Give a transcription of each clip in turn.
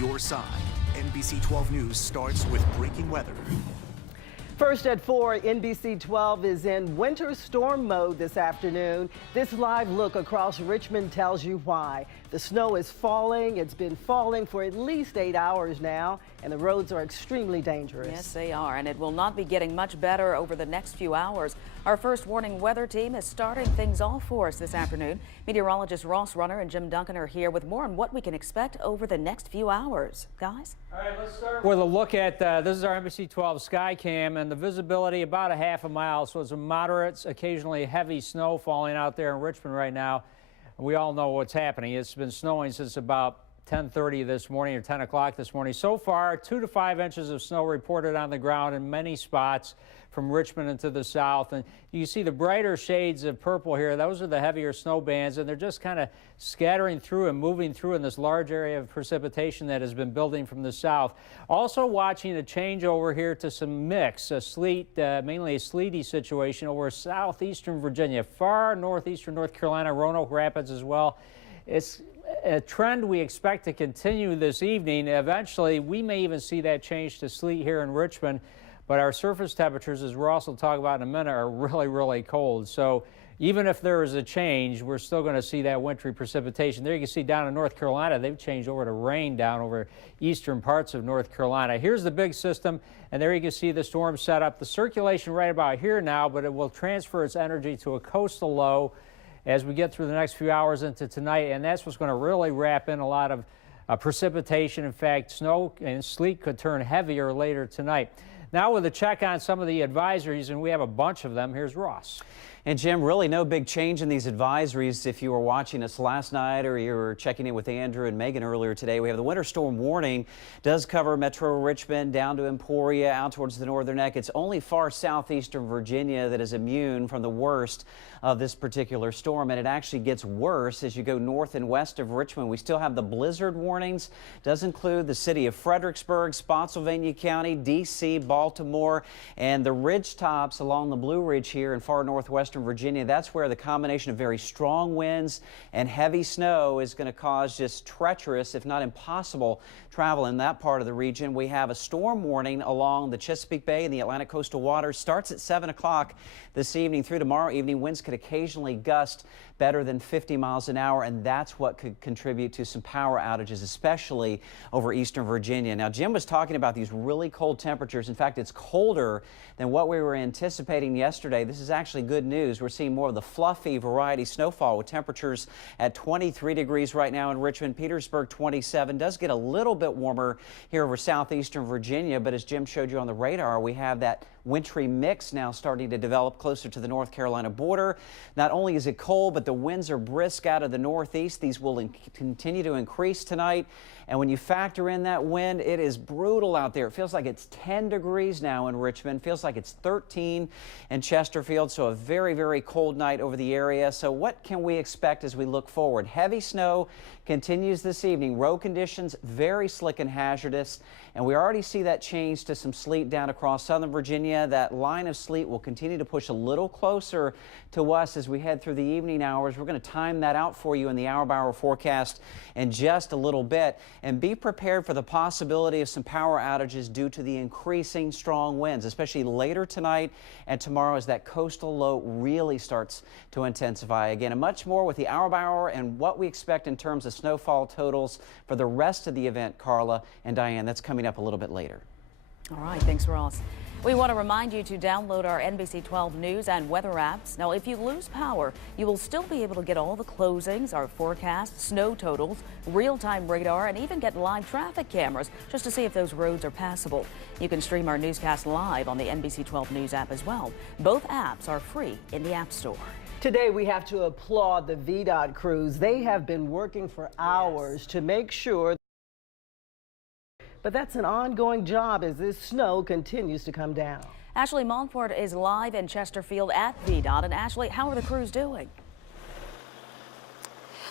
your side. NBC 12 News starts with breaking weather. First at 4, NBC 12 is in winter storm mode this afternoon. This live look across Richmond tells you why. The snow is falling. It's been falling for at least 8 hours now, and the roads are extremely dangerous. Yes, they are, and it will not be getting much better over the next few hours. Our first warning weather team is starting things off for us this afternoon. Meteorologist Ross Runner and Jim Duncan are here with more on what we can expect over the next few hours. Guys? All right, let's start with a look at this is our NBC 12 sky cam, and the visibility about a half a mile, so it's a moderate, occasionally heavy snow falling out there in Richmond right now. We all know what's happening. It's been snowing since about 10:30 this morning or 10 o'clock this morning. So far, 2 to 5 inches of snow reported on the ground in many spots from Richmond into the south. And you see the brighter shades of purple here. Those are the heavier snow bands, and they're just kind of scattering through and moving through in this large area of precipitation that has been building from the south. Also watching a change over here to some mix, sleet, mainly a sleety situation over southeastern Virginia, far northeastern North Carolina, Roanoke Rapids as well. It's a trend we expect to continue this evening. Eventually, we may even see that change to sleet here in Richmond. But our surface temperatures, as Ross will talk about in a minute, are really, really cold. So even if there is a change, we're still going to see that wintry precipitation. There you can see down in North Carolina, they've changed over to rain down over eastern parts of North Carolina. Here's the big system, and there you can see the storm set up. The circulation right about here now, but it will transfer its energy to a coastal low as we get through the next few hours into tonight, and that's what's going to really wrap in a lot of precipitation. In fact, snow and sleet could turn heavier later tonight. Now with a check on some of the advisories, and we have a bunch of them, here's Ross. And Jim, really no big change in these advisories. If you were watching us last night or you were checking in with Andrew and Megan earlier today, we have the winter storm warning. Does cover Metro Richmond down to Emporia, out towards the northern neck. It's only far southeastern Virginia that is immune from the worst of this particular storm, and it actually gets worse as you go north and west of Richmond. We still have the blizzard warnings. Does include the city of Fredericksburg, Spotsylvania County, D.C., Baltimore, and the ridge tops along the Blue Ridge here in far northwestern Virginia. That's where the combination of very strong winds and heavy snow is going to cause just treacherous, if not impossible, travel in that part of the region. We have a storm warning along the Chesapeake Bay and the Atlantic coastal waters. Starts at 7 o'clock this evening through tomorrow evening. Winds could occasionally gust better than 50 miles an hour, and that's what could contribute to some power outages, especially over eastern Virginia. Now, Jim was talking about these really cold temperatures. In fact, it's colder than what we were anticipating yesterday. This is actually good news. We're seeing more of the fluffy variety snowfall with temperatures at 23 degrees right now in Richmond. Petersburg 27. Does get a little bit warmer here over southeastern Virginia, but as Jim showed you on the radar, we have that wintry mix now starting to develop closer to the North Carolina border. Not only is it cold, but the winds are brisk out of the northeast. These will continue to increase tonight. And when you factor in that wind, it is brutal out there. It feels like it's 10 degrees now in Richmond. Feels like it's 13 in Chesterfield. So a very, very cold night over the area. So what can we expect as we look forward? Heavy snow continues this evening. Road conditions very slick and hazardous. And we already see that change to some sleet down across southern Virginia. That line of sleet will continue to push a little closer to us as we head through the evening hours. We're going to time that out for you in the hour-by-hour forecast in just a little bit. And be prepared for the possibility of some power outages due to the increasing strong winds, especially later tonight and tomorrow as that coastal low really starts to intensify again. And much more with the hour-by-hour and what we expect in terms of snowfall totals for the rest of the event, Carla and Diane. That's coming up a little bit later. All right, thanks, Ross. We want to remind you to download our NBC 12 News and weather apps. Now, if you lose power, you will still be able to get all the closings, our forecasts, snow totals, real-time radar, and even get live traffic cameras just to see if those roads are passable. You can stream our newscast live on the NBC 12 News app as well. Both apps are free in the App Store. Today, we have to applaud the VDOT crews. They have been working for hours to make sure. But that's an ongoing job as this snow continues to come down. Ashley Montfort is live in Chesterfield at VDOT. And Ashley, how are the crews doing?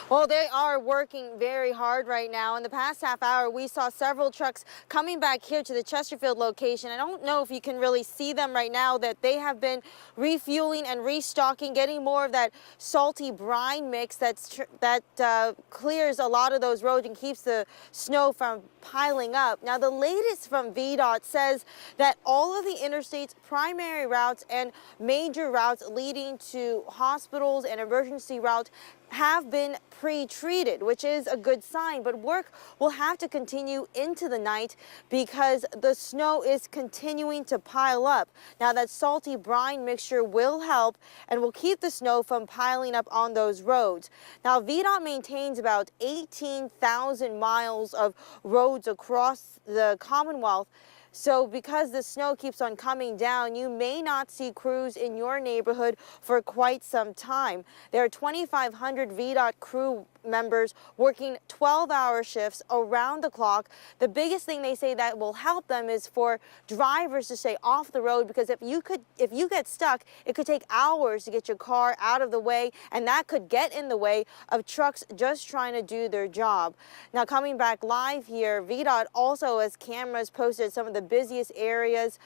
Well, they are working very hard right now. In the past half hour, we saw several trucks coming back here to the Chesterfield location. I don't know if you can really see them right now, that they have been refueling and restocking, getting more of that salty brine mix that clears a lot of those roads and keeps the snow from piling up. Now, the latest from VDOT says that all of the interstates, primary routes, and major routes leading to hospitals and emergency routes have been pre-treated, which is a good sign, but work will have to continue into the night because the snow is continuing to pile up. Now, that salty brine mixture will help and will keep the snow from piling up on those roads. Now, VDOT maintains about 18,000 miles of roads across the Commonwealth. So because the snow keeps on coming down, you may not see crews in your neighborhood for quite some time. There are 2,500 VDOT crew members working 12-hour shifts around the clock. The biggest thing they say that will help them is for drivers to stay off the road, because if you get stuck, it could take hours to get your car out of the way, and that could get in the way of trucks just trying to do their job. Now, coming back live here, VDOT also has cameras posted at some of the busiest areas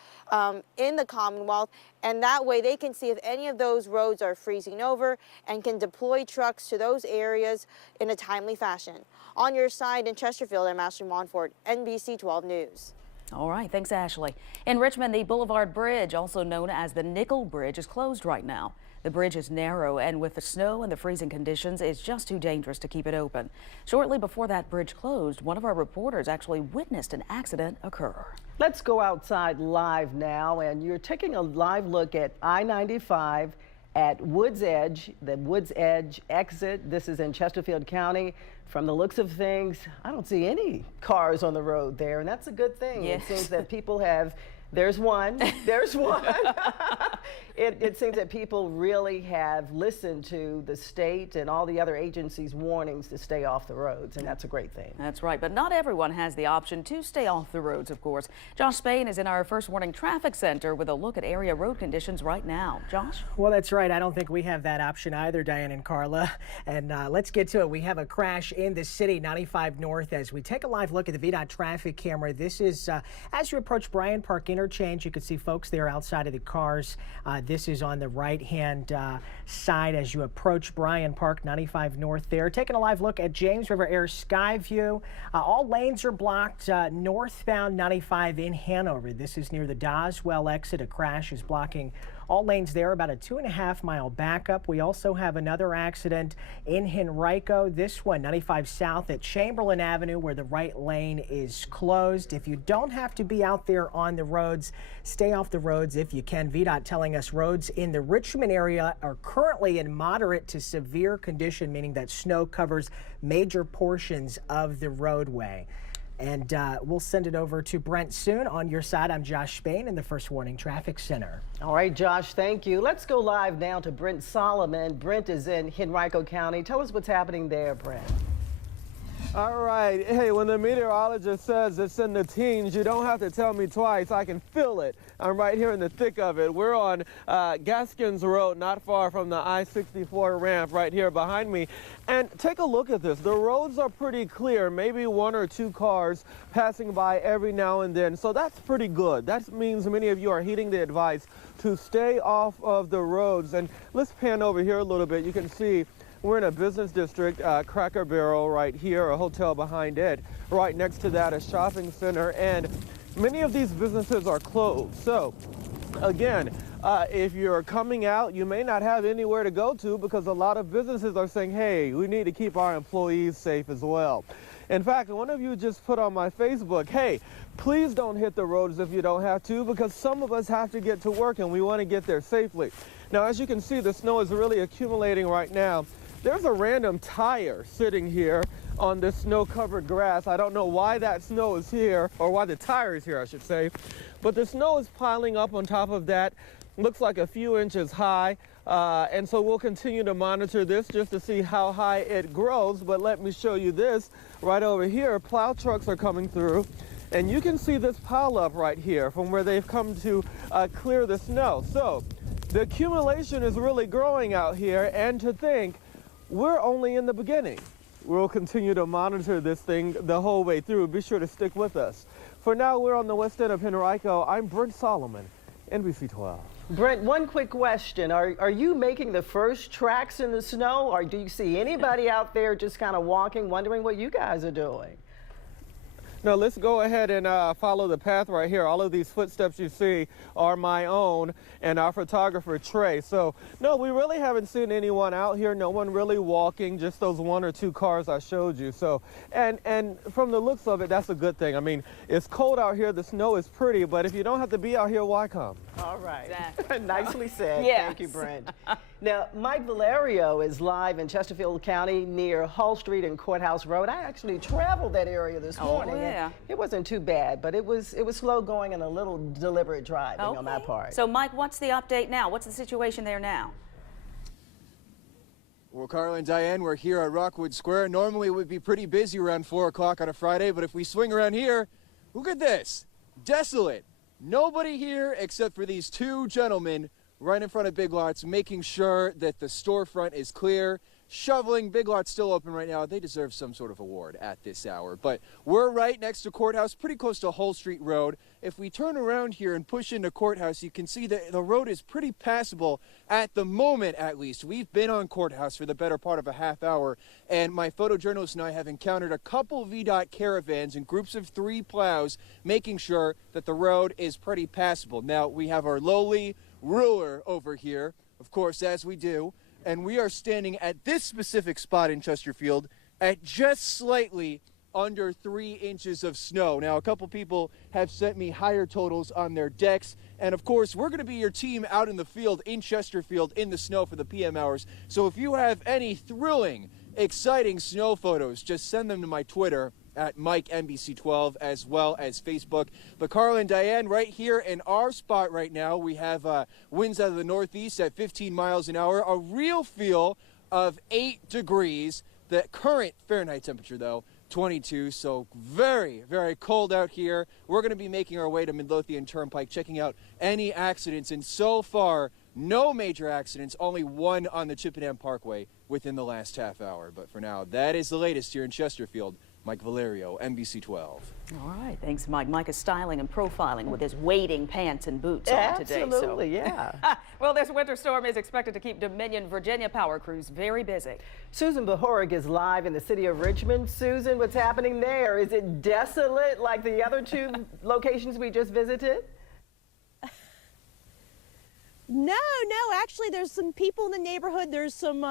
in the Commonwealth, and that way they can see if any of those roads are freezing over and can deploy trucks to those areas in a timely fashion. On your side in Chesterfield, I'm Ashley Monfort, NBC 12 News. All right, thanks, Ashley. In Richmond, the Boulevard Bridge, also known as the Nickel Bridge, is closed right now. The bridge is narrow, and with the snow and the freezing conditions, it's just too dangerous to keep it open. Shortly before that bridge closed, one of our reporters actually witnessed an accident occur. Let's go outside live now, and you're taking a live look at I-95 at Woods Edge, the Woods Edge exit. This is in Chesterfield County. From the looks of things, I don't see any cars on the road there, and that's a good thing. Yes. It seems that people have, there's one. It seems that people really have listened to the state and all the other agencies' warnings to stay off the roads, and that's a great thing. That's right, but not everyone has the option to stay off the roads, of course. Josh Spain is in our First Warning Traffic Center with a look at area road conditions right now. Josh? Well, that's right. I don't think we have that option either, Diane and Carla. And let's get to it. We have a crash in the city, 95 North. As we take a live look at the VDOT traffic camera, this is as you approach Bryant Park Interchange. You can see folks there outside of the cars. This is on the right-hand side as you approach Bryant Park, 95 North there. Taking a live look at James River Air Skyview. All lanes are blocked northbound 95 in Hanover. This is near the Doswell exit. A crash is blocking all lanes there, about a 2.5-mile backup. We also have another accident in Henrico. This one, 95 South at Chamberlain Avenue, where the right lane is closed. If you don't have to be out there on the roads, stay off the roads if you can. VDOT telling us roads in the Richmond area are currently in moderate to severe condition, meaning that snow covers major portions of the roadway. And we'll send it over to Brent soon. On your side, I'm Josh Spain in the First Warning Traffic Center. All right, Josh, thank you. Let's go live now to Brent Solomon. Brent is in Henrico County. Tell us what's happening there, Brent. All right. Hey, when the meteorologist says it's in the teens, you don't have to tell me twice. I can feel it. I'm right here in the thick of it. We're on Gaskins Road, not far from the I-64 ramp right here behind me. And take a look at this. The roads are pretty clear, maybe one or two cars passing by every now and then. So that's pretty good. That means many of you are heeding the advice to stay off of the roads. And let's pan over here a little bit. You can see we're in a business district, Cracker Barrel right here, a hotel behind it. Right next to that, a shopping center, and many of these businesses are closed. So, again, if you're coming out, you may not have anywhere to go to because a lot of businesses are saying, hey, we need to keep our employees safe as well. In fact, one of you just put on my Facebook, hey, please don't hit the roads if you don't have to, because some of us have to get to work and we want to get there safely. Now, as you can see, the snow is really accumulating right now. There's a random tire sitting here on this snow-covered grass. I don't know why that snow is here, or why the tire is here, I should say. But the snow is piling up on top of that. Looks like a few inches high. And so we'll continue to monitor this just to see how high it grows. But let me show you this right over here. Plow trucks are coming through. And you can see this pile up right here from where they've come to clear the snow. So the accumulation is really growing out here. And to think, we're only in the beginning. We'll continue to monitor this thing the whole way through. Be sure to stick with us. For now, we're on the west end of Henrico. I'm Brent Solomon, NBC 12. Brent, one quick question. Are you making the first tracks in the snow, or do you see anybody out there just kind of walking, wondering what you guys are doing? Now let's go ahead and follow the path right here. All of these footsteps you see are my own and our photographer Trey. So no, we really haven't seen anyone out here. No one really walking, just those 1 or 2 cars I showed you. So and from the looks of it, that's a good thing. I mean, it's cold out here, the snow is pretty, but if you don't have to be out here, why come? All right. Exactly. Nicely said. Yes. Thank you, Brent. Now, Mike Valerio is live in Chesterfield County near Hall Street and Courthouse Road. I actually traveled that area this morning. Yeah. It wasn't too bad, but it was slow going and a little deliberate driving on my part. So, Mike, what's the update now? What's the situation there now? Well, Carla and Diane, we're here at Rockwood Square. Normally it would be pretty busy around 4 o'clock on a Friday, but if we swing around here, look at this. Desolate. Nobody here except for these 2 gentlemen right in front of Big Lots, making sure that the storefront is clear. Shoveling. Big Lots still open right now. They deserve some sort of award at this hour. But we're right next to Courthouse, pretty close to Hull Street Road. If we turn around here and push into Courthouse, you can see that the road is pretty passable at the moment, at least. We've been on Courthouse for the better part of a half hour, and my photojournalist and I have encountered a couple VDOT caravans in groups of 3 plows, making sure that the road is pretty passable. Now, we have our lowly ruler over here, of course, as we do, and we are standing at this specific spot in Chesterfield at just slightly under 3 inches of snow. Now, a couple people have sent me higher totals on their decks, and of course, we're going to be your team out in the field in Chesterfield in the snow for the PM hours. So if you have any thrilling, exciting snow photos, just send them to my Twitter at MikeNBC12 as well as Facebook. But Carla and Diane, right here in our spot right now, we have winds out of the northeast at 15 miles an hour, a real feel of 8 degrees. The current Fahrenheit temperature, though, 22, so very, very cold out here. We're going to be making our way to Midlothian Turnpike, checking out any accidents, and so far, no major accidents, only 1 on the Chippenham Parkway within the last half hour. But for now, that is the latest here in Chesterfield. Mike Valerio, NBC 12. All right, thanks, Mike. Mike is styling and profiling with his wading pants and boots on today. Absolutely, yeah. Well, this winter storm is expected to keep Dominion Virginia power crews very busy. Susan Bahorig is live in the city of Richmond. Susan, what's happening there? Is it desolate like the other 2 locations we just visited? No, actually there's some people in the neighborhood, there's some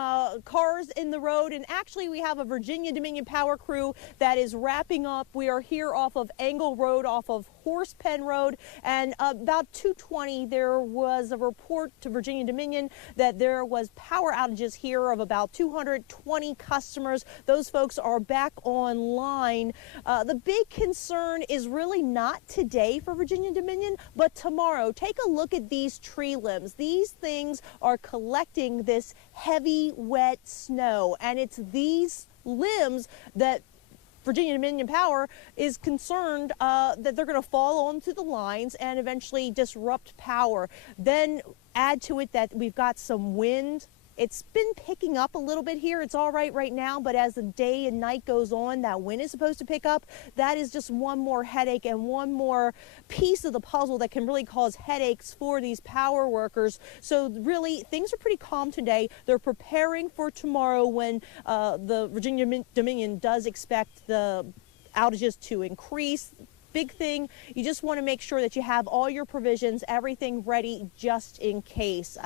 cars in the road, and actually we have a Virginia Dominion power crew that is wrapping up. We are here off of Angle Road, off of Horse Pen Road, and about 2:20 there was a report to Virginia Dominion that there was power outages here of about 220 customers. Those folks are back online. The big concern is really not today for Virginia Dominion, but tomorrow. Take a look at these tree limbs. These things are collecting this heavy, wet snow, and it's these limbs that Virginia Dominion Power is concerned that they're going to fall onto the lines and eventually disrupt power. Then add to it that we've got some wind. It's been picking up a little bit here. It's all right now, but as the day and night goes on, that wind is supposed to pick up. That is just one more headache and one more piece of the puzzle that can really cause headaches for these power workers. So really, things are pretty calm today. They're preparing for tomorrow when the Virginia Dominion does expect the outages to increase. Big thing, you just want to make sure that you have all your provisions, everything ready just in case.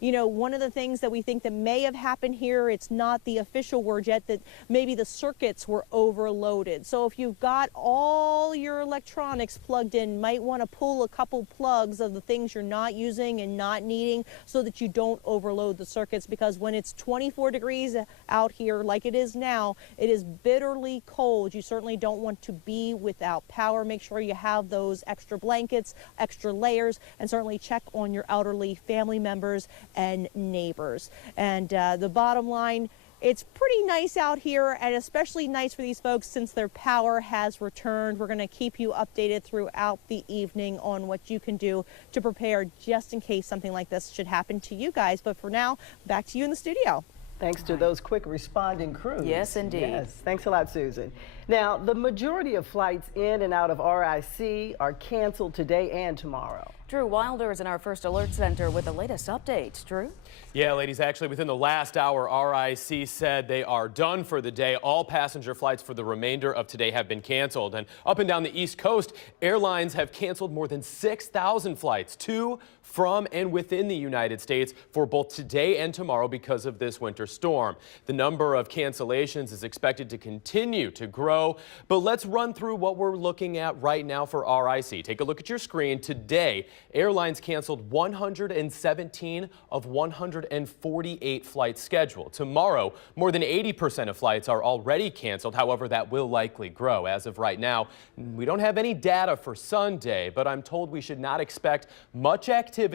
You know, one of the things that we think that may have happened here, it's not the official word yet, that maybe the circuits were overloaded. So if you've got all your electronics plugged in, might want to pull a couple plugs of the things you're not using and not needing so that you don't overload the circuits, because when it's 24 degrees out here like it is now, it is bitterly cold. You certainly don't want to be without power. Make sure you have those extra blankets, extra layers, and certainly check on your elderly family members and neighbors. And the bottom line, it's pretty nice out here, and especially nice for these folks since their power has returned. We're going to keep you updated throughout the evening on what you can do to prepare just in case something like this should happen to you guys. But for now, back to you in the studio. Thanks to those quick responding crews. Yes, indeed. Yes, thanks a lot, Susan. Now, the majority of flights in and out of RIC are canceled today and tomorrow. Drew Wilder is in our First Alert Center with the latest updates. Drew? Yeah, ladies, actually within the last hour, RIC said they are done for the day. All passenger flights for the remainder of today have been canceled. And up and down the East Coast, airlines have canceled more than 6,000 flights to, from, and within the United States for both today and tomorrow because of this winter storm. The number of cancellations is expected to continue to grow, but let's run through what we're looking at right now for RIC. Take a look at your screen. Today, airlines canceled 117 of 148 flights scheduled. Tomorrow, more than 80% of flights are already canceled. However, that will likely grow. As of right now, we don't have any data for Sunday, but I'm told we should not expect much activity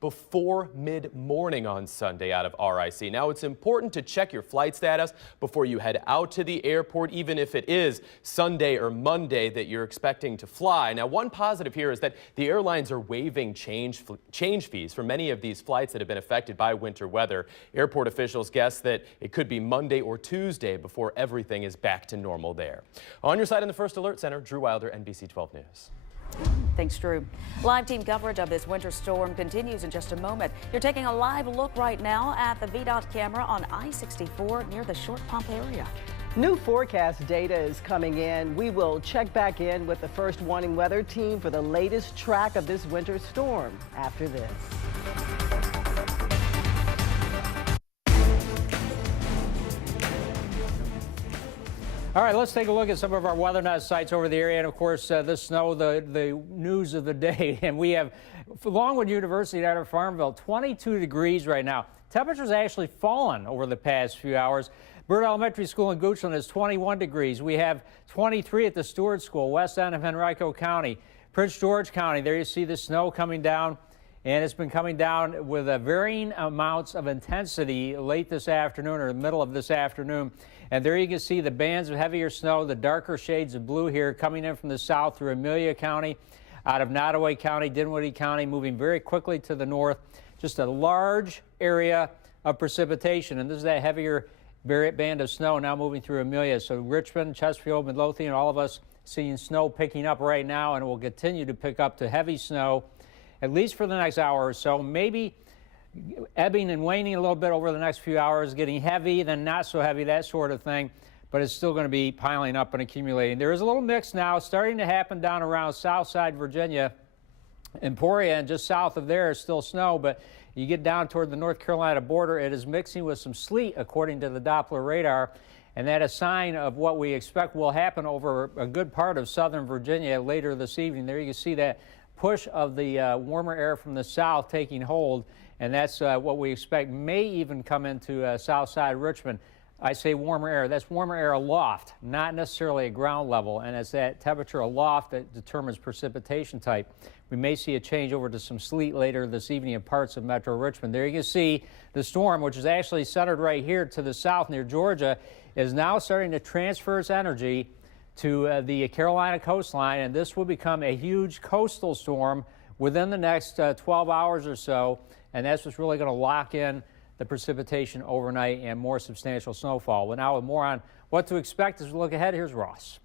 before mid-morning on Sunday out of RIC. Now, it's important to check your flight status before you head out to the airport, even if it is Sunday or Monday that you're expecting to fly. Now, one positive here is that the airlines are waiving change fees for many of these flights that have been affected by winter weather. Airport officials guess that it could be Monday or Tuesday before everything is back to normal there. On your side in the First Alert Center, Drew Wilder, NBC 12 News. Thanks, Drew. Live team coverage of this winter storm continues in just a moment. You're taking a live look right now at the VDOT camera on I-64 near the Short Pump area. New forecast data is coming in. We will check back in with the First Warning Weather team for the latest track of this winter storm after this. All right, let's take a look at some of our WeatherNet sites over the area. And of course, the snow, the news of the day. And we have Longwood University out of Farmville, 22 degrees right now. Temperature's actually fallen over the past few hours. Bird Elementary School in Goochland is 21 degrees. We have 23 at the Stewart School, west end of Henrico County. Prince George County, there you see the snow coming down. And it's been coming down with varying amounts of intensity late this afternoon or the middle of this afternoon. And there you can see the bands of heavier snow, the darker shades of blue here coming in from the south through Amelia County, out of Nottoway County, Dinwiddie County, moving very quickly to the north. Just a large area of precipitation. And this is that heavier band of snow now moving through Amelia. So Richmond, Chesterfield, Midlothian, all of us seeing snow picking up right now, and it will continue to pick up to heavy snow at least for the next hour or so, maybe ebbing and waning a little bit over the next few hours, getting heavy, then not so heavy, that sort of thing. But it's still going to be piling up and accumulating. There is a little mix now starting to happen down around Southside Virginia. Emporia and just south of there is still snow, but you get down toward the North Carolina border, it is mixing with some sleet according to the Doppler radar. And that is a sign of what we expect will happen over a good part of southern Virginia later this evening. There you can see that push of the warmer air from the south taking hold, and that's what we expect may even come into Southside Richmond. I say warmer air, that's warmer air aloft, not necessarily at ground level, and it's that temperature aloft that determines precipitation type. We may see a change over to some sleet later this evening in parts of Metro Richmond. There you can see the storm, which is actually centered right here to the south near Georgia, is now starting to transfer its energy to the Carolina coastline, and this will become a huge coastal storm within the next 12 hours or so, and that's what's really going to lock in the precipitation overnight and more substantial snowfall. Well, now with more on what to expect as we look ahead, here's Ross.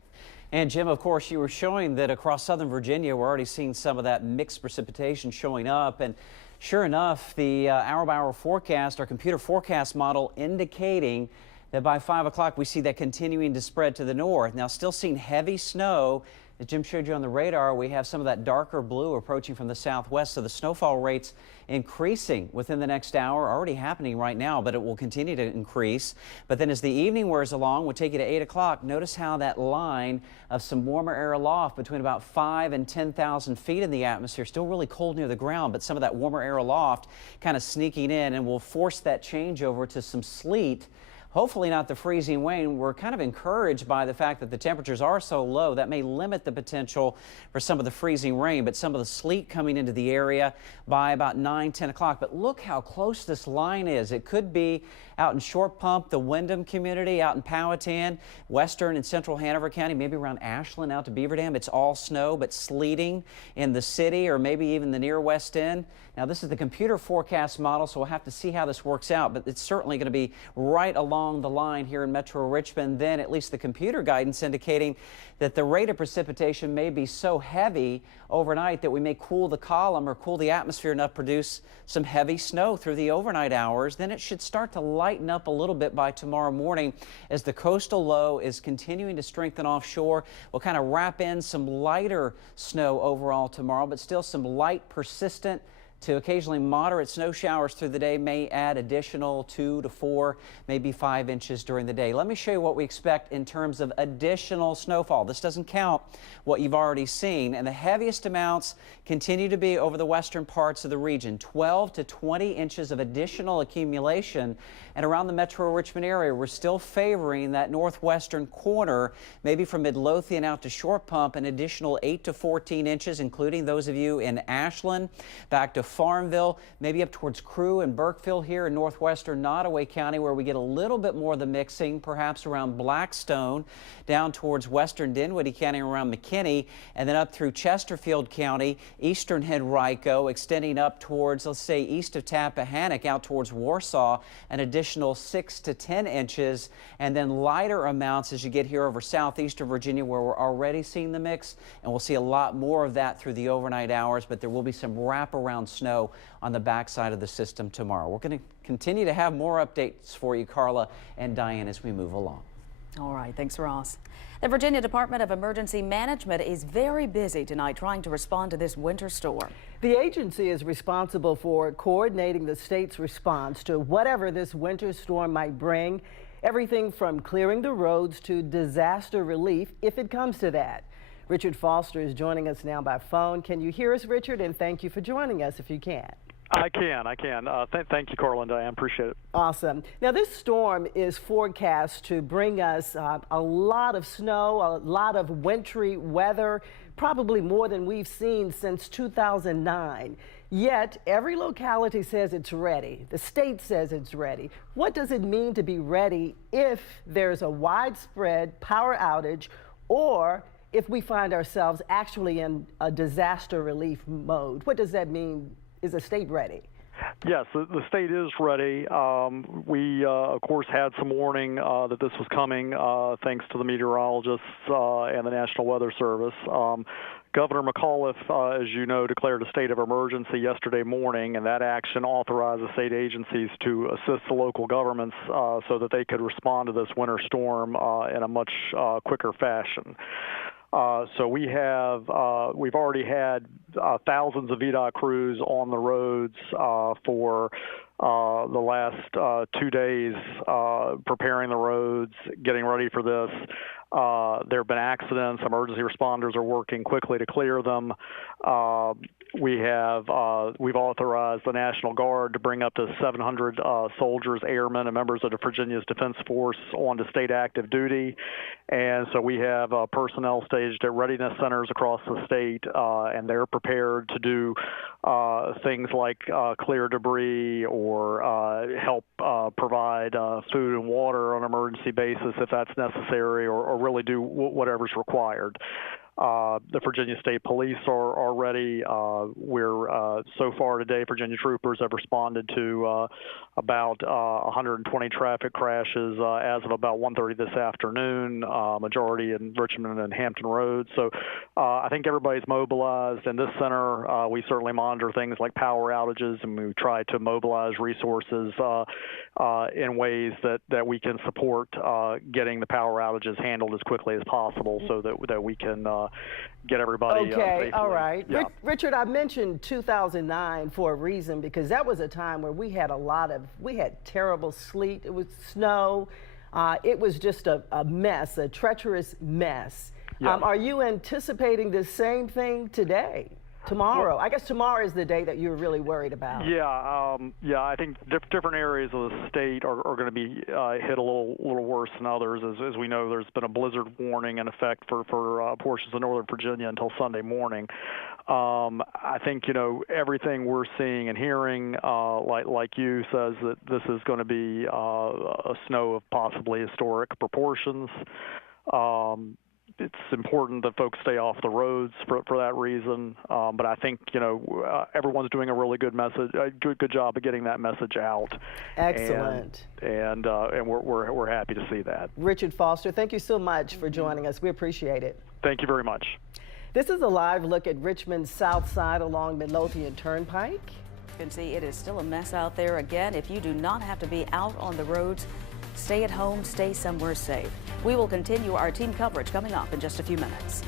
And Jim, of course, you were showing that across southern Virginia, we're already seeing some of that mixed precipitation showing up, and sure enough, the hour-by-hour forecast, our computer forecast model indicating that by 5 o'clock we see that continuing to spread to the north. Now still seeing heavy snow. As Jim showed you on the radar, we have some of that darker blue approaching from the southwest, so the snowfall rates increasing within the next hour, already happening right now, but it will continue to increase. But then as the evening wears along, we'll take you to 8 o'clock. Notice how that line of some warmer air aloft between about 5,000 and 10,000 feet in the atmosphere, still really cold near the ground, but some of that warmer air aloft kind of sneaking in and will force that change over to some sleet hopefully not the freezing rain. We're kind of encouraged by the fact that the temperatures are so low. That may limit the potential for some of the freezing rain, but some of the sleet coming into the area by about 9, 10 o'clock. But look how close this line is. It could be out in Short Pump, the Wyndham community, out in Powhatan, western and central Hanover County, maybe around Ashland out to Beaver Dam. It's all snow, but sleeting in the city or maybe even the near West End. Now, this is the computer forecast model, so we'll have to see how this works out, but it's certainly going to be right along the line here in Metro Richmond. Then at least the computer guidance indicating that the rate of precipitation may be so heavy overnight that we may cool the column or cool the atmosphere enough to produce some heavy snow through the overnight hours. Then it should start to lighten up a little bit by tomorrow morning as the coastal low is continuing to strengthen offshore. We'll kind of wrap in some lighter snow overall tomorrow, but still some light, persistent to occasionally moderate snow showers through the day may add additional 2 to 4, maybe 5 inches during the day. Let me show you what we expect in terms of additional snowfall. This doesn't count what you've already seen, and the heaviest amounts continue to be over the western parts of the region. 12 to 20 inches of additional accumulation, and around the Metro Richmond area, we're still favoring that northwestern corner, maybe from Midlothian out to Short Pump, an additional 8 to 14 inches, including those of you in Ashland, back to Farmville, maybe up towards Crew and Burkeville here in northwestern Nottoway County, where we get a little bit more of the mixing, perhaps around Blackstone, down towards western Dinwiddie County around McKinney, and then up through Chesterfield County, eastern Henrico, extending up towards, let's say, east of Tappahannock, out towards Warsaw, an additional 6 to 10 inches, and then lighter amounts as you get here over southeastern Virginia, where we're already seeing the mix, and we'll see a lot more of that through the overnight hours, but there will be some wraparound snow on the backside of the system tomorrow. We're going to continue to have more updates for you, Carla and Diane, as we move along. All right, thanks, Ross. The Virginia Department of Emergency Management is very busy tonight trying to respond to this winter storm. The agency is responsible for coordinating the state's response to whatever this winter storm might bring, everything from clearing the roads to disaster relief if it comes to that. Richard Foster is joining us now by phone. Can you hear us, Richard? And thank you for joining us if you can. I can. Thank you, Carla and Diane. Appreciate it. Awesome. Now, this storm is forecast to bring us a lot of snow, a lot of wintry weather, probably more than we've seen since 2009. Yet, every locality says it's ready. The state says it's ready. What does it mean to be ready if there's a widespread power outage or if we find ourselves actually in a disaster relief mode? What does that mean? Is the state ready? Yes, the state is ready. We, of course, had some warning that this was coming thanks to the meteorologists and the National Weather Service. Governor McAuliffe, as you know, declared a state of emergency yesterday morning, and that action authorized the state agencies to assist the local governments so that they could respond to this winter storm in a much quicker fashion. So we've already had thousands of VDOT crews on the roads for the last 2 days, preparing the roads, getting ready for this. There have been accidents. Emergency responders are working quickly to clear them. We've authorized the National Guard to bring up to 700 soldiers, airmen, and members of the Virginia's Defense Force onto state active duty. And so we have personnel staged at readiness centers across the state, and they're prepared to do things like clear debris or help provide food and water on an emergency basis if that's necessary, or really do whatever's required. The Virginia State Police are ready. So far today, Virginia troopers have responded to about 120 traffic crashes as of about 1:30 this afternoon, majority in Richmond and Hampton Roads. So I think everybody's mobilized. In this center, we certainly monitor things like power outages, and we try to mobilize resources in ways that we can support getting the power outages handled as quickly as possible so that we can get everybody safely. All right. Yeah. Richard, I mentioned 2009 for a reason, because that was a time where we had terrible sleet. It was snow. It was just a mess, a treacherous mess. Yeah. Are you anticipating the same thing today? tomorrow? I guess tomorrow is the day that you're really worried about. Yeah, I think different areas of the state are going to be hit a little worse than others. As we know, there's been a blizzard warning in effect for portions of Northern Virginia until Sunday morning. I think, everything we're seeing and hearing, like you, says that this is going to be a snow of possibly historic proportions. It's important that folks stay off the roads for that reason. But I think, everyone's doing a really good job of getting that message out. Excellent. And we're happy to see that. Richard Foster, thank you so much for joining us. We appreciate it. Thank you very much. This is a live look at Richmond's south side along Midlothian Turnpike. You can see it is still a mess out there. Again, if you do not have to be out on the roads, stay at home, stay somewhere safe. We will continue our team coverage coming up in just a few minutes.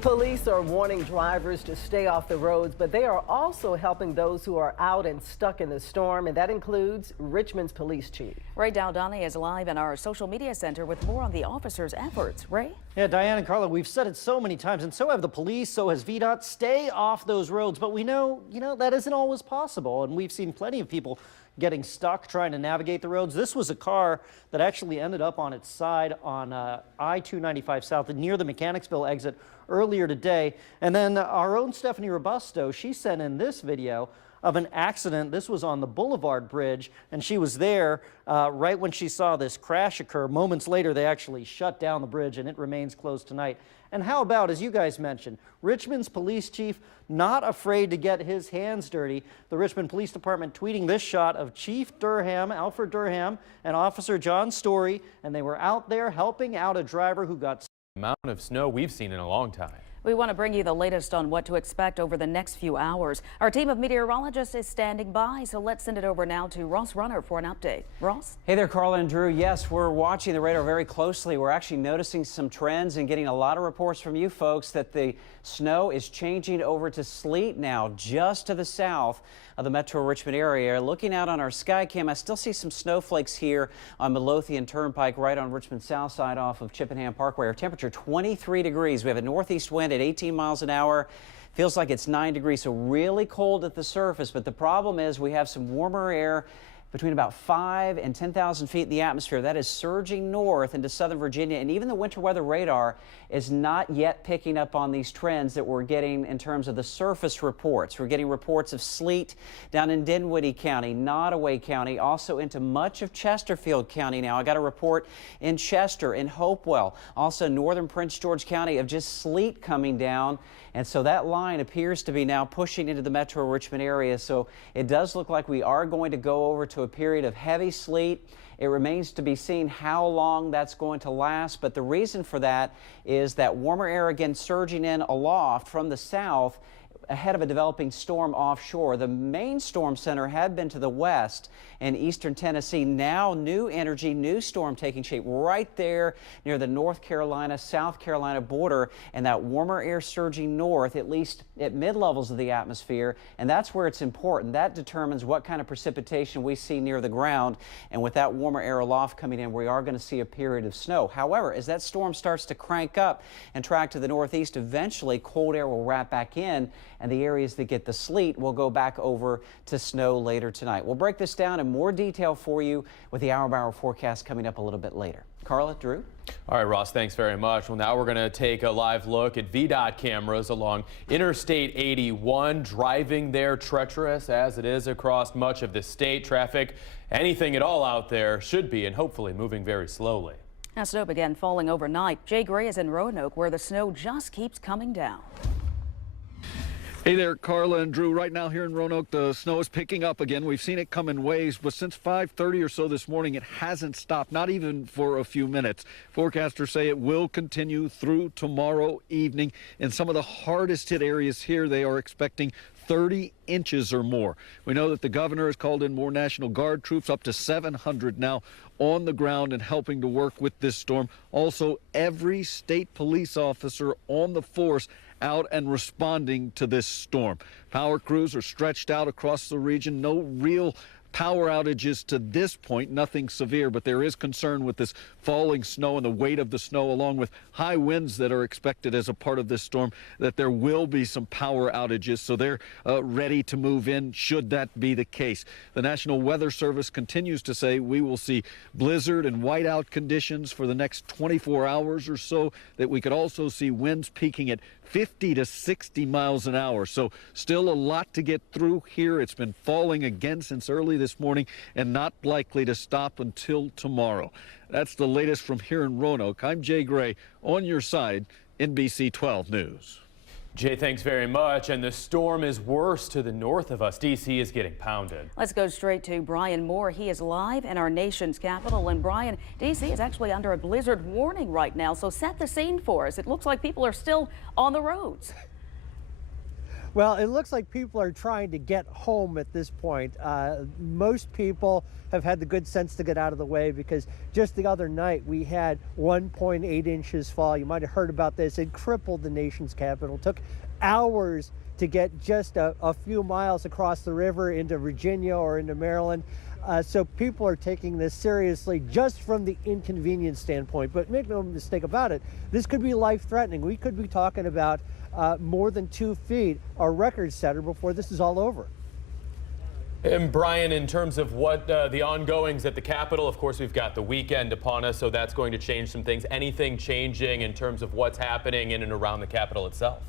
Police are warning drivers to stay off the roads, but they are also helping those who are out and stuck in the storm, and that includes Richmond's police chief. Ray Dowdani is live in our social media center with more on the officers' efforts. Ray? Yeah, Diane and Carla, we've said it so many times, and so have the police, so has VDOT. Stay off those roads, but we know, that isn't always possible, and we've seen plenty of people getting stuck trying to navigate the roads. This was a car that actually ended up on its side on I-295 South near the Mechanicsville exit earlier today. And then our own Stephanie Robusto, she sent in this video of an accident. This was on the Boulevard Bridge, and she was there right when she saw this crash occur. Moments later, they actually shut down the bridge, and it remains closed tonight. And how about, as you guys mentioned, Richmond's police chief not afraid to get his hands dirty. The Richmond Police Department tweeting this shot of Chief Durham, Alfred Durham, and Officer John Story, and they were out there helping out a driver who got amount of snow we've seen in a long time. We want to bring you the latest on what to expect over the next few hours. Our team of meteorologists is standing by, so let's send it over now to Ross Runner for an update. Ross? Hey there, Carla and Drew. Yes, we're watching the radar very closely. We're actually noticing some trends and getting a lot of reports from you folks that the snow is changing over to sleet now just to the south of the Metro Richmond area. Looking out on our sky cam, I still see some snowflakes here on Midlothian Turnpike right on Richmond's south side off of Chippenham Parkway. Our temperature 23 degrees. We have a northeast wind at 18 miles an hour. Feels like it's 9 degrees, so really cold at the surface. But the problem is we have some warmer air between about 5 and 10,000 feet in the atmosphere. That is surging north into southern Virginia, and even the winter weather radar is not yet picking up on these trends that we're getting in terms of the surface reports. We're getting reports of sleet down in Dinwiddie County, Nottoway County, also into much of Chesterfield County now. I got a report in Chester, in Hopewell, also northern Prince George County of just sleet coming down. And so that line appears to be now pushing into the Metro Richmond area. So it does look like we are going to go over to a period of heavy sleet. It remains to be seen how long that's going to last. But the reason for that is that warmer air again surging in aloft from the south ahead of a developing storm offshore. The main storm center had been to the west in eastern Tennessee. Now new energy, new storm taking shape right there near the North Carolina, South Carolina border, and that warmer air surging north, at least at mid-levels of the atmosphere. And that's where it's important. That determines what kind of precipitation we see near the ground. And with that warmer air aloft coming in, we are going to see a period of snow. However, as that storm starts to crank up and track to the northeast, eventually cold air will wrap back in, and the areas that get the sleet will go back over to snow later tonight. We'll break this down in more detail for you with the hour-by-hour forecast coming up a little bit later. Carla, Drew? All right, Ross, thanks very much. Well, now we're going to take a live look at VDOT cameras along Interstate 81. Driving there treacherous as it is across much of the state. Traffic, anything at all out there should be and hopefully moving very slowly. Now, snow began falling overnight. Jay Gray is in Roanoke, where the snow just keeps coming down. Hey there, Carla and Drew. Right now here in Roanoke, the snow is picking up again. We've seen it come in waves, but since 5:30 or so this morning, it hasn't stopped, not even for a few minutes. Forecasters say it will continue through tomorrow evening. In some of the hardest hit areas here, they are expecting 30 inches or more. We know that the governor has called in more National Guard troops, up to 700 now on the ground and helping to work with this storm. Also, every state police officer on the force out and responding to this storm. Power crews are stretched out across the region. No real power outages to this point, nothing severe, but there is concern with this falling snow and the weight of the snow, along with high winds that are expected as a part of this storm, that there will be some power outages. So they're ready to move in should that be the case. The National Weather Service continues to say we will see blizzard and whiteout conditions for the next 24 hours or so, that we could also see winds peaking at 50 to 60 miles an hour. So still a lot to get through here. It's been falling again since early this morning and not likely to stop until tomorrow. That's the latest from here in Roanoke. I'm Jay Gray, on your side, NBC 12 News. Jay, thanks very much. And the storm is worse to the north of us. D.C. is getting pounded. Let's go straight to Brian Moore. He is live in our nation's capital. And Brian, D.C. is actually under a blizzard warning right now. So set the scene for us. It looks like people are still on the roads. Well, it looks like people are trying to get home at this point. Most people have had the good sense to get out of the way, because just the other night we had 1.8 inches fall. You might have heard about this. It crippled the nation's capital. It took hours to get just a few miles across the river into Virginia or into Maryland. So people are taking this seriously just from the inconvenience standpoint. But make no mistake about it, this could be life-threatening. We could be talking about more than 2 feet, a record setter, before this is all over. And Brian, in terms of what the ongoings at the Capitol, of course, we've got the weekend upon us, so that's going to change some things. Anything changing in terms of what's happening in and around the Capitol itself?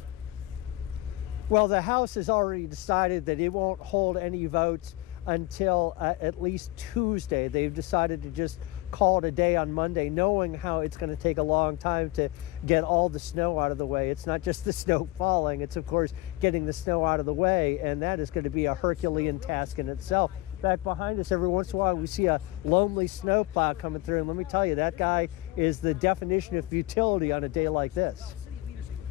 Well, the House has already decided that it won't hold any votes until at least Tuesday. They've decided to just call it a day on Monday, knowing how it's going to take a long time to get all the snow out of the way. It's not just the snow falling, it's of course getting the snow out of the way, and that is going to be a Herculean task in itself. Back behind us, every once in a while we see a lonely snowplow coming through, and let me tell you, that guy is the definition of futility on a day like this.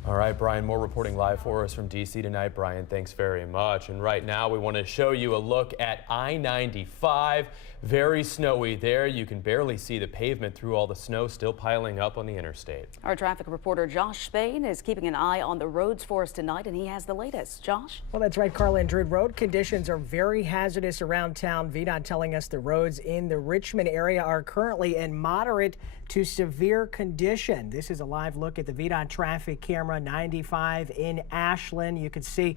All right, Brian Moore reporting live for us from D.C. tonight. Brian, thanks very much. And right now we want to show you a look at I-95. Very snowy there. You can barely see the pavement through all the snow still piling up on the interstate. Our traffic reporter Josh Spain is keeping an eye on the roads for us tonight, and he has the latest. Josh? Well, that's right, Carla and Drew. Road conditions are very hazardous around town. VDOT telling us the roads in the Richmond area are currently in moderate to severe condition. This is a live look at the VDOT traffic camera 95 in Ashland. You can see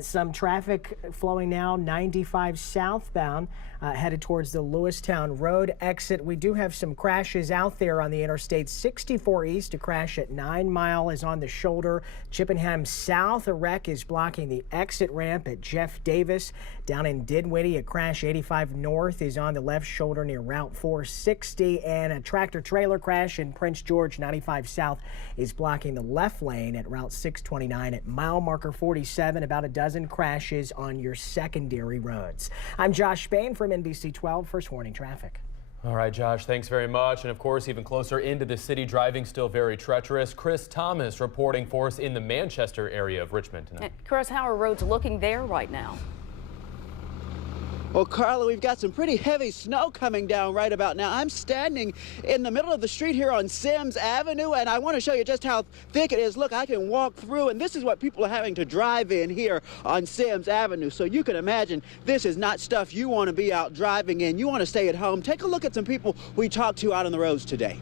some traffic flowing now 95 southbound headed towards the Lewistown Road exit. We do have some crashes out there on the interstate. 64 east, a crash at 9 Mile is on the shoulder. Chippenham South, a wreck is blocking the exit ramp at Jeff Davis. Down in Dinwiddie, a crash 85 north is on the left shoulder near Route 460, and a tractor trailer crash in Prince George 95 south is blocking the left lane at Route 629 at mile marker 47. About a dozen crashes on your secondary roads. I'm Josh Spain from NBC 12 First Warning Traffic. All right, Josh, thanks very much. And of course, even closer into the city, driving still very treacherous. Chris Thomas reporting for us in the Manchester area of Richmond tonight. Chris, how are roads looking there right now? Well, Carla, we've got some pretty heavy snow coming down right about now. I'm standing in the middle of the street here on Sims Avenue, and I want to show you just how thick it is. Look, I can walk through, and this is what people are having to drive in here on Sims Avenue. So you can imagine this is not stuff you want to be out driving in. You want to stay at home. Take a look at some people we talked to out on the roads today.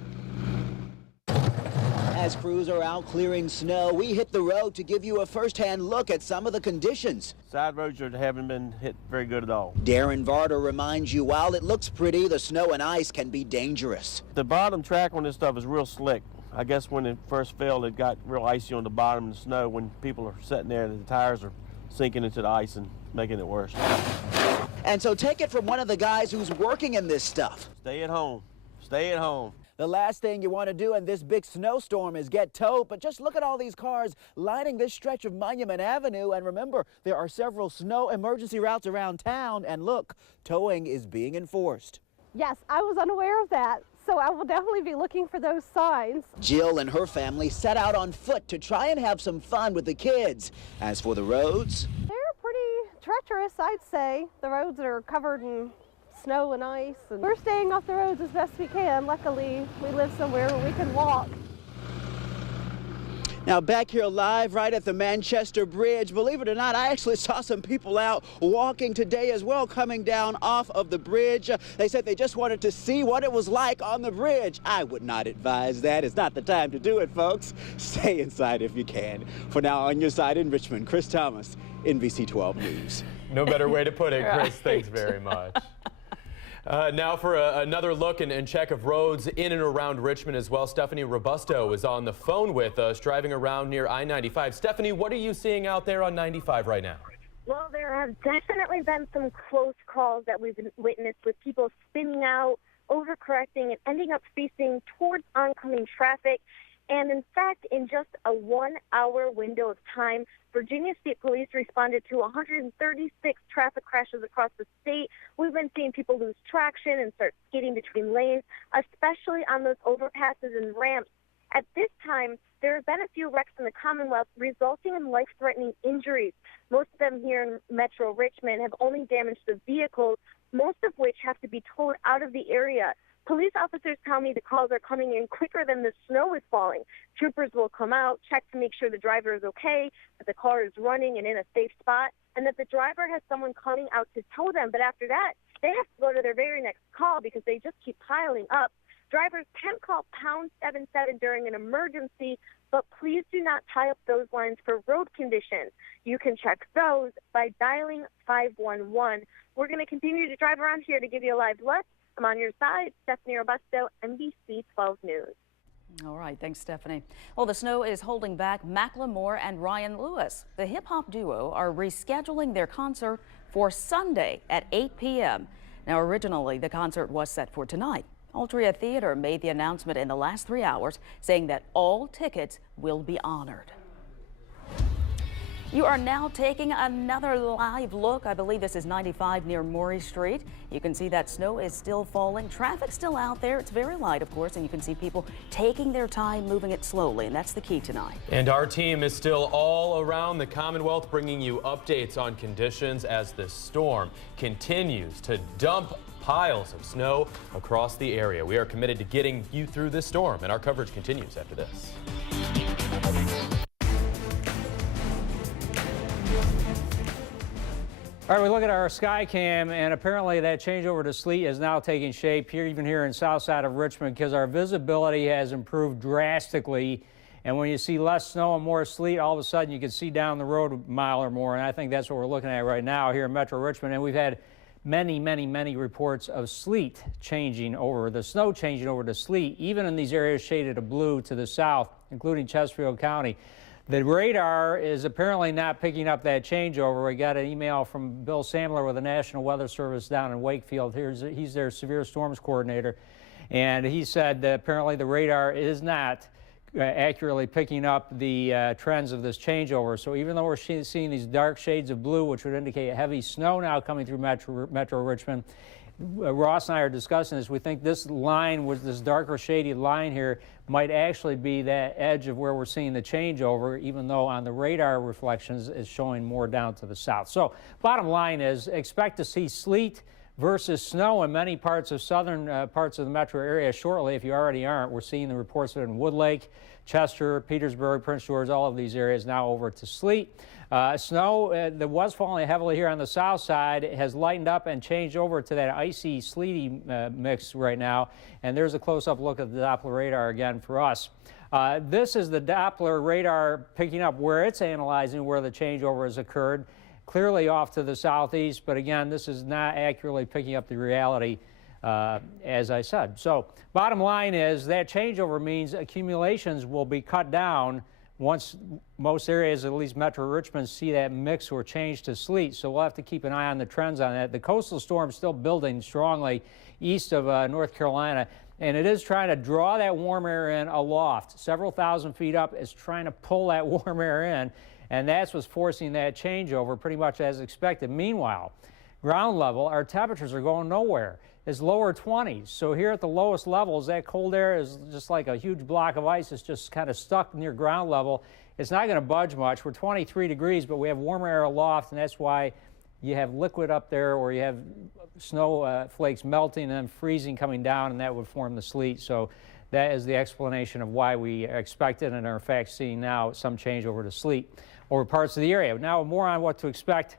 As crews are out clearing snow, we hit the road to give you a first-hand look at some of the conditions. Side roads haven't been hit very good at all. Darren Varder reminds you, while it looks pretty, the snow and ice can be dangerous. The bottom track on this stuff is real slick. I guess when it first fell, it got real icy on the bottom of the snow when people are sitting there and the tires are sinking into the ice and making it worse. And so take it from one of the guys who's working in this stuff. Stay at home. Stay at home. The last thing you want to do in this big snowstorm is get towed, but just look at all these cars lining this stretch of Monument Avenue. And remember, there are several snow emergency routes around town, and look, towing is being enforced. Yes, I was unaware of that, so I will definitely be looking for those signs. Jill and her family set out on foot to try and have some fun with the kids. As for the roads, they're pretty treacherous, I'd say. The roads are covered in snow and ice, and we're staying off the roads as best we can. Luckily, we live somewhere where we can walk. Now back here live right at the Manchester Bridge. Believe it or not, I actually saw some people out walking today as well, coming down off of the bridge. They said they just wanted to see what it was like on the bridge. I would not advise that. It's not the time to do it, folks. Stay inside if you can. For now, on your side in Richmond, Chris Thomas, NBC 12 News. No better way to put it, Chris. Right. Thanks very much. Now for another look and check of roads in and around Richmond as well. Stephanie Robusto is on the phone with us, driving around near I-95. Stephanie, what are you seeing out there on 95 right now? Well, there have definitely been some close calls that we've witnessed with people spinning out, overcorrecting, and ending up facing towards oncoming traffic. And in fact, in just a 1 hour window of time, Virginia State Police responded to 136 traffic crashes across the state. We've been seeing people lose traction and start skidding between lanes, especially on those overpasses and ramps. At this time, there have been a few wrecks in the Commonwealth resulting in life-threatening injuries. Most of them here in Metro Richmond have only damaged the vehicles, most of which have to be towed out of the area. Police officers tell me the calls are coming in quicker than the snow is falling. Troopers will come out, check to make sure the driver is okay, that the car is running and in a safe spot, and that the driver has someone coming out to tow them. But after that, they have to go to their very next call because they just keep piling up. Drivers can call pound 77 during an emergency, but please do not tie up those lines for road conditions. You can check those by dialing 511. We're going to continue to drive around here to give you a live look. I'm on your side, Stephanie Robusto, NBC 12 News. All right, thanks, Stephanie. Well, the snow is holding back Macklemore and Ryan Lewis. The hip-hop duo are rescheduling their concert for Sunday at 8 p.m. Now, originally, the concert was set for tonight. Altria Theater made the announcement in the last 3 hours, saying that all tickets will be honored. You are now taking another live look. I believe this is 95 near Maury Street. You can see that snow is still falling. Traffic's still out there. It's very light, of course, and you can see people taking their time, moving it slowly, and that's the key tonight. And our team is still all around the Commonwealth, bringing you updates on conditions as this storm continues to dump piles of snow across the area. We are committed to getting you through this storm, and our coverage continues after this. All right, we look at our sky cam, and apparently that changeover to sleet is now taking shape here, even here in south side of Richmond, because our visibility has improved drastically. And when you see less snow and more sleet, all of a sudden you can see down the road a mile or more. And I think that's what we're looking at right now here in Metro Richmond. And we've had many reports of sleet changing over, the snow changing over to sleet, even in these areas shaded to blue to the south, including Chesterfield County. The radar is apparently not picking up that changeover. We got an email from Bill Samler with the National Weather Service down in Wakefield. He's their severe storms coordinator. And he said that apparently the radar is not accurately picking up the trends of this changeover. So even though we're seeing these dark shades of blue, which would indicate heavy snow now coming through Metro Richmond, Ross and I are discussing this. We think this line, with this darker shaded line here, might actually be that edge of where we're seeing the changeover, even though on the radar reflections is showing more down to the south. So bottom line is expect to see sleet versus snow in many parts of southern parts of the metro area shortly, if you already aren't. We're seeing the reports of it in Woodlake, Chester, Petersburg, Prince George, all of these areas now over to sleet. Snow that was falling heavily here on the south side has lightened up and changed over to that icy, sleety mix right now. And there's a close-up look at the Doppler radar again for us. This is the Doppler radar picking up where it's analyzing where the changeover has occurred. Clearly off to the southeast, but again, this is not accurately picking up the reality, as I said. So bottom line is that changeover means accumulations will be cut down once most areas, at least Metro Richmond, see that mix or change to sleet. So we'll have to keep an eye on the trends on that. The coastal storm is still building strongly east of North Carolina, and it is trying to draw that warm air in aloft. Several thousand feet up, it's trying to pull that warm air in, and that's what's forcing that changeover pretty much as expected. Meanwhile, ground level, our temperatures are going nowhere. It's lower 20s. So here at the lowest levels, that cold air is just like a huge block of ice. It's just kind of stuck near ground level. It's not going to budge much. We're 23 degrees, but we have warmer air aloft, and that's why you have liquid up there, or you have snow flakes melting and then freezing coming down, and that would form the sleet. So that is the explanation of why we expected and are in fact seeing now some change over to sleet over parts of the area. Now more on what to expect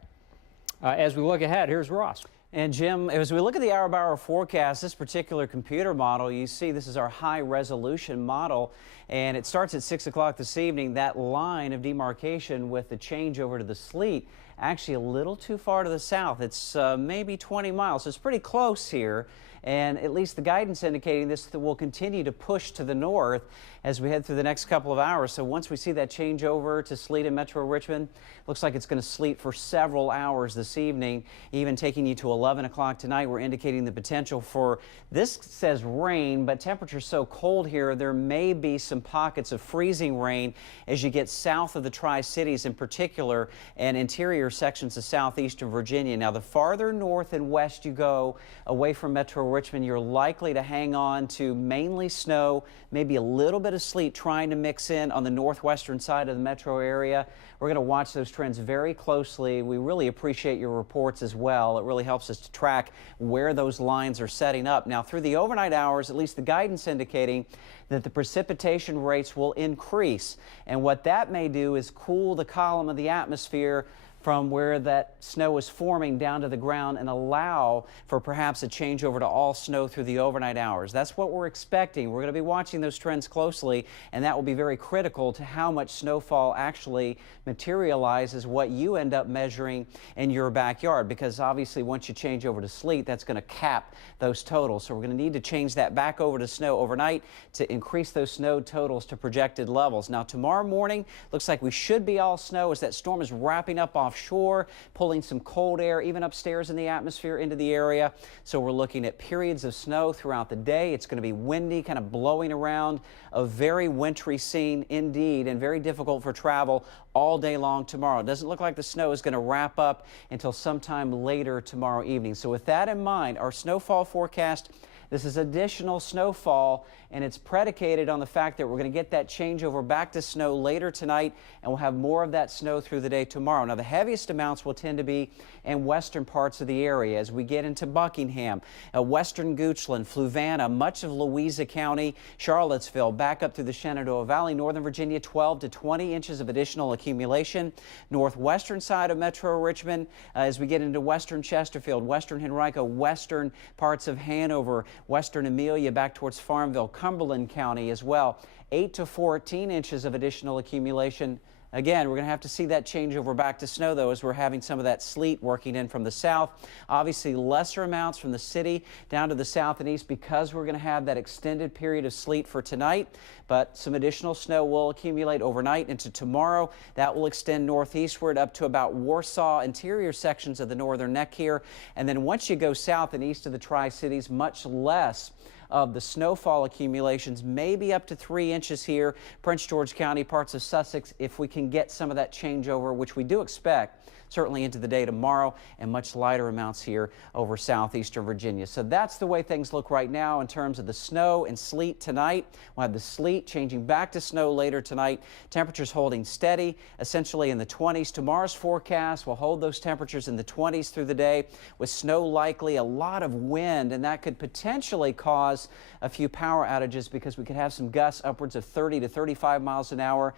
as we look ahead. Here's Ross. And Jim, as we look at the hour-by-hour forecast, this particular computer model, you see this is our high-resolution model, and it starts at 6 o'clock this evening. That line of demarcation with the change over to the sleet, actually a little too far to the south. It's maybe 20 miles, so it's pretty close here. And at least the guidance indicating this will continue to push to the north as we head through the next couple of hours. So once we see that change over to sleet in Metro Richmond, looks like it's going to sleet for several hours this evening, even taking you to 11 o'clock tonight. We're indicating the potential for, this says rain, but temperature's so cold here, there may be some pockets of freezing rain as you get south of the Tri-Cities in particular and interior sections of southeastern Virginia. Now, the farther north and west you go away from Metro Richmond, you're likely to hang on to mainly snow, maybe a little bit of sleet trying to mix in on the northwestern side of the metro area. We're going to watch those trends very closely. We really appreciate your reports as well. It really helps us to track where those lines are setting up. Now, through the overnight hours, at least the guidance indicating that the precipitation rates will increase. And what that may do is cool the column of the atmosphere from where that snow is forming down to the ground and allow for perhaps a changeover to all snow through the overnight hours. That's what we're expecting. We're going to be watching those trends closely, and that will be very critical to how much snowfall actually materializes what you end up measuring in your backyard, because obviously once you change over to sleet, that's going to cap those totals. So we're going to need to change that back over to snow overnight to increase those snow totals to projected levels. Now, tomorrow morning, looks like we should be all snow as that storm is wrapping up offshore, pulling some cold air even upstairs in the atmosphere into the area. So we're looking at periods of snow throughout the day. It's going to be windy, kind of blowing around, a very wintry scene indeed, and very difficult for travel all day long tomorrow. It doesn't look like the snow is going to wrap up until sometime later tomorrow evening. So with that in mind, our snowfall forecast, this is additional snowfall, and it's predicated on the fact that we're going to get that changeover back to snow later tonight, and we'll have more of that snow through the day tomorrow. Now, the heaviest amounts will tend to be in western parts of the area as we get into Buckingham, western Goochland, Fluvanna, much of Louisa County, Charlottesville, back up through the Shenandoah Valley, Northern Virginia, 12 to 20 inches of additional accumulation. Northwestern side of Metro Richmond, as we get into western Chesterfield, western Henrico, western parts of Hanover, western Amelia, back towards Farmville, Cumberland County as well. 8 to 14 inches of additional accumulation. Again, we're going to have to see that changeover back to snow, though, as we're having some of that sleet working in from the south. Obviously, lesser amounts from the city down to the south and east because we're going to have that extended period of sleet for tonight. But some additional snow will accumulate overnight into tomorrow. That will extend northeastward up to about Warsaw, interior sections of the northern neck here. And then once you go south and east of the Tri-Cities, much less of the snowfall accumulations, maybe up to 3 inches here, Prince George County, parts of Sussex, if we can get some of that changeover, which we do expect certainly into the day tomorrow, and much lighter amounts here over southeastern Virginia. So that's the way things look right now in terms of the snow and sleet tonight. We'll have the sleet changing back to snow later tonight. Temperatures holding steady, essentially in the 20s. Tomorrow's forecast will hold those temperatures in the 20s through the day, with snow likely, a lot of wind, and that could potentially cause a few power outages because we could have some gusts upwards of 30 to 35 miles an hour.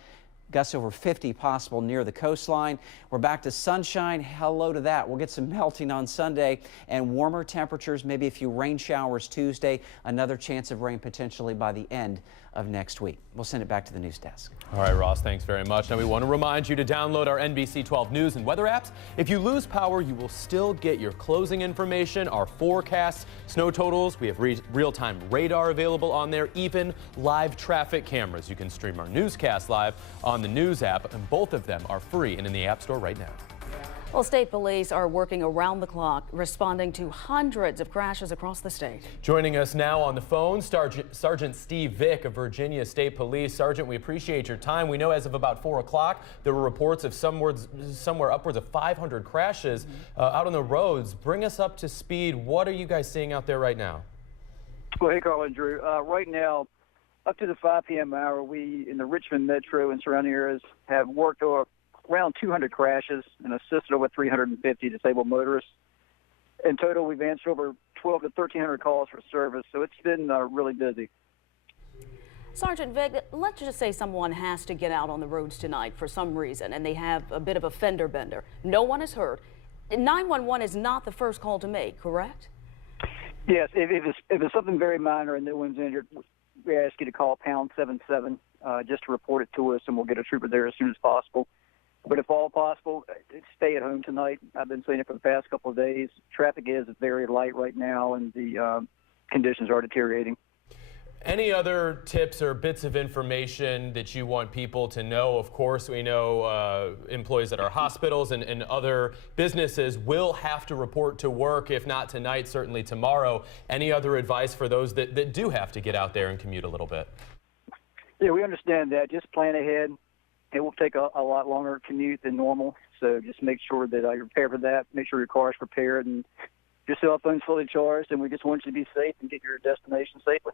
Gusts over 50 possible near the coastline. We're back to sunshine. Hello to that. We'll get some melting on Sunday and warmer temperatures, maybe a few rain showers Tuesday. Another chance of rain potentially by the end of next week. We'll send it back to the news desk. All right, Ross, thanks very much. Now we want to remind you to download our NBC 12 News and weather apps. If you lose power, you will still get your closing information, our forecasts, snow totals. We have real-time radar available on there, even live traffic cameras. You can stream our newscast live on the News app, and both of them are free and in the App Store right now. Well, state police are working around the clock, responding to hundreds of crashes across the state. Joining us now on the phone, Sergeant Steve Vick of Virginia State Police. Sergeant, we appreciate your time. We know as of about 4 o'clock, there were reports of somewhere upwards of 500 crashes out on the roads. Bring us up to speed. What are you guys seeing out there right now? Well, hey, Carl and Drew. Right now, up to the 5 p.m. hour, we in the Richmond Metro and surrounding areas have worked around 200 crashes and assisted over 350 disabled motorists. In total, we've answered over 1,200 to 1,300 calls for service, so it's been really busy. Sergeant Vic, let's just say someone has to get out on the roads tonight for some reason and they have a bit of a fender bender. No one is hurt. 911 is not the first call to make, correct? Yes, if it's something very minor and no one's injured, we ask you to call pound 77 just to report it to us, and we'll get a trooper there as soon as possible. But if all possible, stay at home tonight. I've been saying it for the past couple of days. Traffic is very light right now, and the conditions are deteriorating. Any other tips or bits of information that you want people to know? Of course, we know employees at our hospitals and other businesses will have to report to work, if not tonight, certainly tomorrow. Any other advice for those that do have to get out there and commute a little bit? Yeah, we understand that. Just plan ahead. It will take a lot longer commute than normal, so just make sure that you're prepared for that. Make sure your car is prepared and your cell phone's fully charged, and we just want you to be safe and get your destination safely.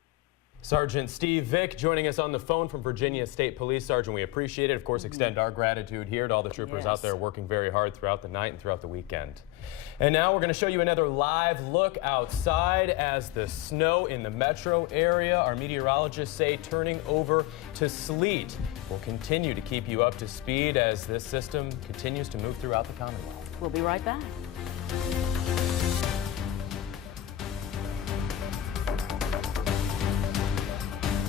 Sergeant Steve Vick joining us on the phone from Virginia State Police. Sergeant, we appreciate it. Of course, extend our gratitude here to all the troopers out there working very hard throughout the night and throughout the weekend. And now we're going to show you another live look outside as the snow in the metro area, our meteorologists say, turning over to sleet. We'll continue to keep you up to speed as this system continues to move throughout the Commonwealth. We'll be right back.